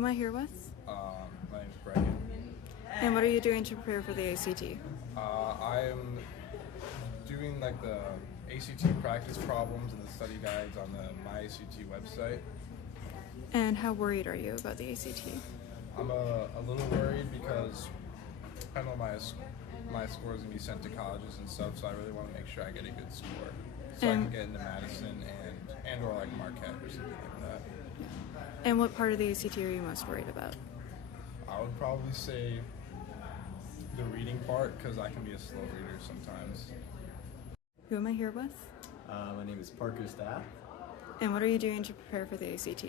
am I here with? My name's Brendan. And what are you doing to prepare for the ACT? I'm doing like the ACT practice problems and the study guides on the My ACT website. And how worried are you about the ACT? I'm a little worried because I know my score is going to be sent to colleges and stuff, so I really want to make sure I get a good score so I can get into Madison and or like Marquette or something like that. And what part of the ACT are you most worried about? I would probably say the reading part because I can be a slow reader sometimes. Who am I here with? My name is Parker Staff. And what are you doing to prepare for the ACT?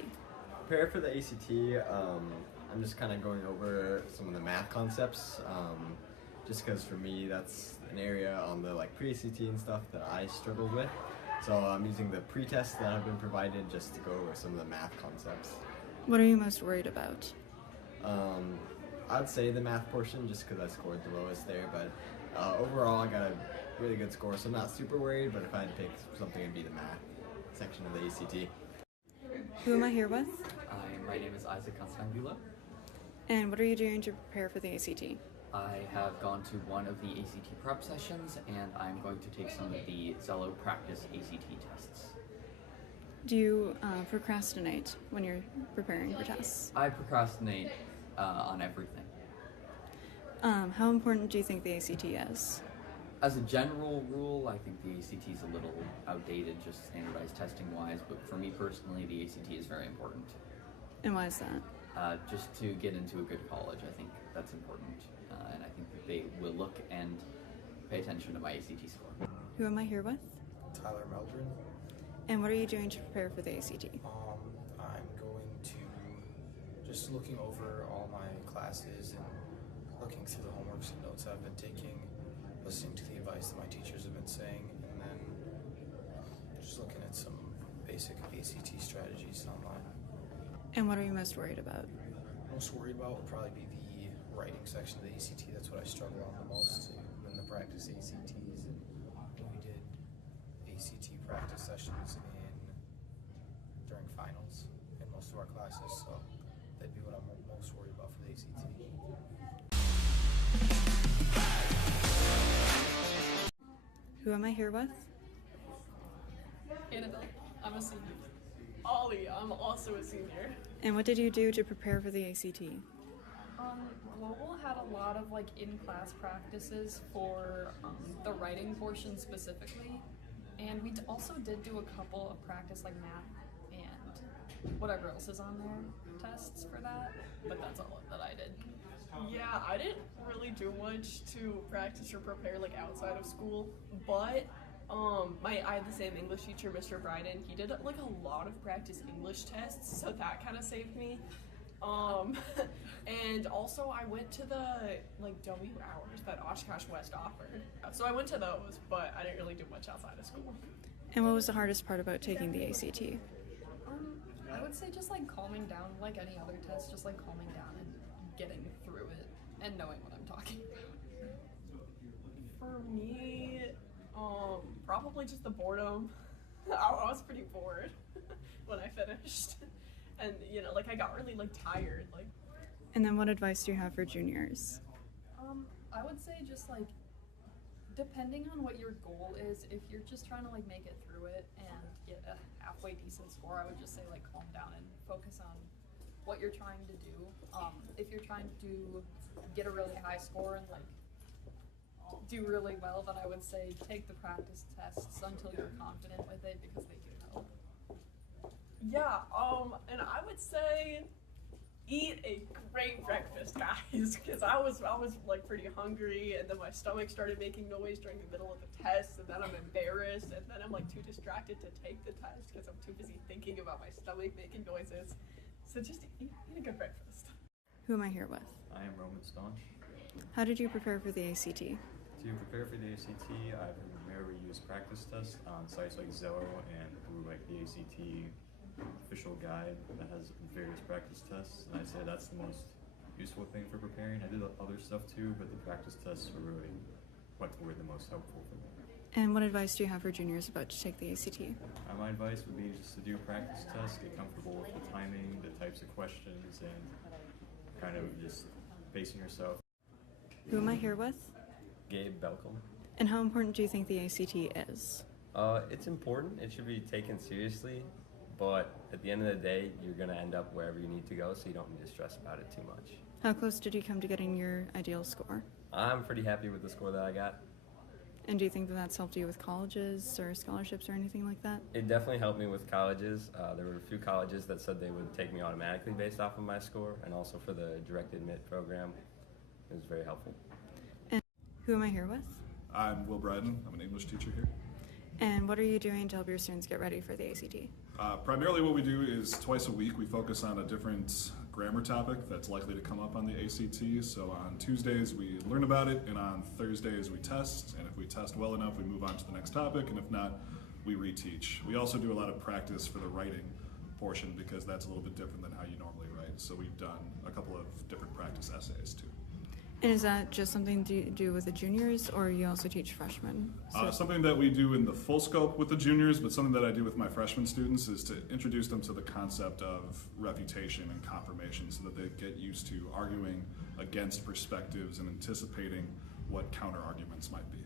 Prepare for the ACT, I'm just kind of going over some of the math concepts, just because for me that's an area on the pre-ACT and stuff that I struggled with. So I'm using the pre-tests that have been provided just to go over some of the math concepts. What are you most worried about? I'd say the math portion just because I scored the lowest there, but overall I got a really good score, so I'm not super worried, but if I had to pick something, it'd be the math section of the ACT. Who am I here with? My name is Isaac Constantula. And what are you doing to prepare for the ACT? I have gone to one of the ACT prep sessions, and I'm going to take some of the Zello practice ACT tests. Do you procrastinate when you're preparing for tests? I procrastinate on everything. How important do you think the ACT is? As a general rule, I think the ACT is a little outdated, just standardized testing-wise, but for me personally, the ACT is very important. And why is that? Just to get into a good college, I think that's important, and I think that they will look and pay attention to my ACT score. Who am I here with? Tyler Meldrin. And what are you doing to prepare for the ACT? I'm going to just looking over all my classes and looking through the homeworks and notes I've been taking, listening to the advice that my teachers have been saying, and then just looking at some basic ACT strategies online. And what are you most worried about? Most worried about would probably be the writing section of the ACT. That's what I struggle on the most in the practice ACTs. And we did ACT practice sessions during finals in most of our classes, so that'd be what I'm most worried about for the ACT. Who am I here with? Annabelle, I'm a senior. Ollie, I'm also a senior. And what did you do to prepare for the ACT? Global had a lot of in-class practices for the writing portion specifically, and we also did do a couple of practice math and whatever else is on there tests for that, but that's all that I did. Yeah, I didn't really do much to practice or prepare outside of school, but I had the same English teacher, Mr. Bryden. He did a lot of practice English tests, so that kind of saved me. And also I went to the WHS that OWHS offered. So I went to those, but I didn't really do much outside of school. And what was the hardest part about taking the ACT? I would say just calming down, like any other test, just calming down and getting through it and knowing what I'm talking about. For me, probably just the boredom. I was pretty bored when I finished. And, I got really, tired, And then what advice do you have for juniors? I would say just, depending on what your goal is, if you're just trying to, make it through it and get a halfway decent score, I would just say, calm down and focus on what you're trying to do. If you're trying to get a really high score and, do really well, then I would say take the practice tests until you're confident with it, because they do help. Yeah, and I would say eat a great breakfast, guys, because I was pretty hungry, and then my stomach started making noise during the middle of the test, and then I'm embarrassed, and then I'm too distracted to take the test because I'm too busy thinking about my stomach making noises. So just eat a good breakfast. Who am I here with? I am Roman Staunch. How did you prepare for the ACT? To prepare for the ACT, I've primarily used practice tests on sites like Zello and through the ACT official guide that has various practice tests, and I'd say that's the most useful thing for preparing. I did other stuff too, but the practice tests were really what were the most helpful for me. And what advice do you have for juniors about to take the ACT? My advice would be just to do practice tests, get comfortable with the timing, the types of questions, and kind of just pacing yourself. Who am I here with? Gabe Belcom. And how important do you think the ACT is? It's important. It should be taken seriously, but at the end of the day, you're going to end up wherever you need to go, so you don't need to stress about it too much. How close did you come to getting your ideal score? I'm pretty happy with the score that I got. And do you think that that's helped you with colleges or scholarships or anything like that? It definitely helped me with colleges. There were a few colleges that said they would take me automatically based off of my score, and also for the direct admit program. It was very helpful. And who am I here with? I'm Will Bryden. I'm an English teacher here. And what are you doing to help your students get ready for the ACT? Primarily what we do is twice a week we focus on a different grammar topic that's likely to come up on the ACT. So on Tuesdays we learn about it, and on Thursdays we test, and if we test well enough we move on to the next topic, and if not we reteach. We also do a lot of practice for the writing portion because that's a little bit different than how you normally write. So we've done a couple of different practice essays too. And is that just something to do with the juniors, or you also teach freshmen? Something that we do in the full scope with the juniors, but something that I do with my freshman students is to introduce them to the concept of refutation and confirmation so that they get used to arguing against perspectives and anticipating what counter-arguments might be.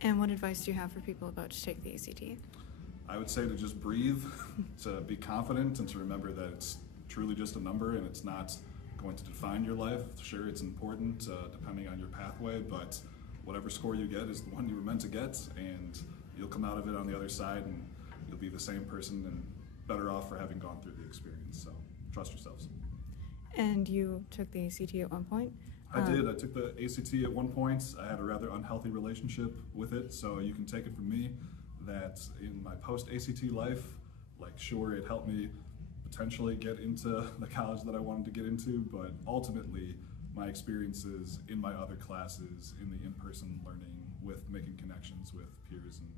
And what advice do you have for people about to take the ACT? I would say to just breathe, to be confident, and to remember that it's truly just a number and it's not going to define your life. Sure, it's important depending on your pathway, but whatever score you get is the one you were meant to get, and you'll come out of it on the other side and you'll be the same person and better off for having gone through the experience. So trust yourselves. And you took the ACT at one point? I did. I took the ACT at one point. I had a rather unhealthy relationship with it, so you can take it from me that in my post-ACT life, like sure, it helped me potentially get into the college that I wanted to get into, but ultimately my experiences in my other classes, in the in-person learning with making connections with peers and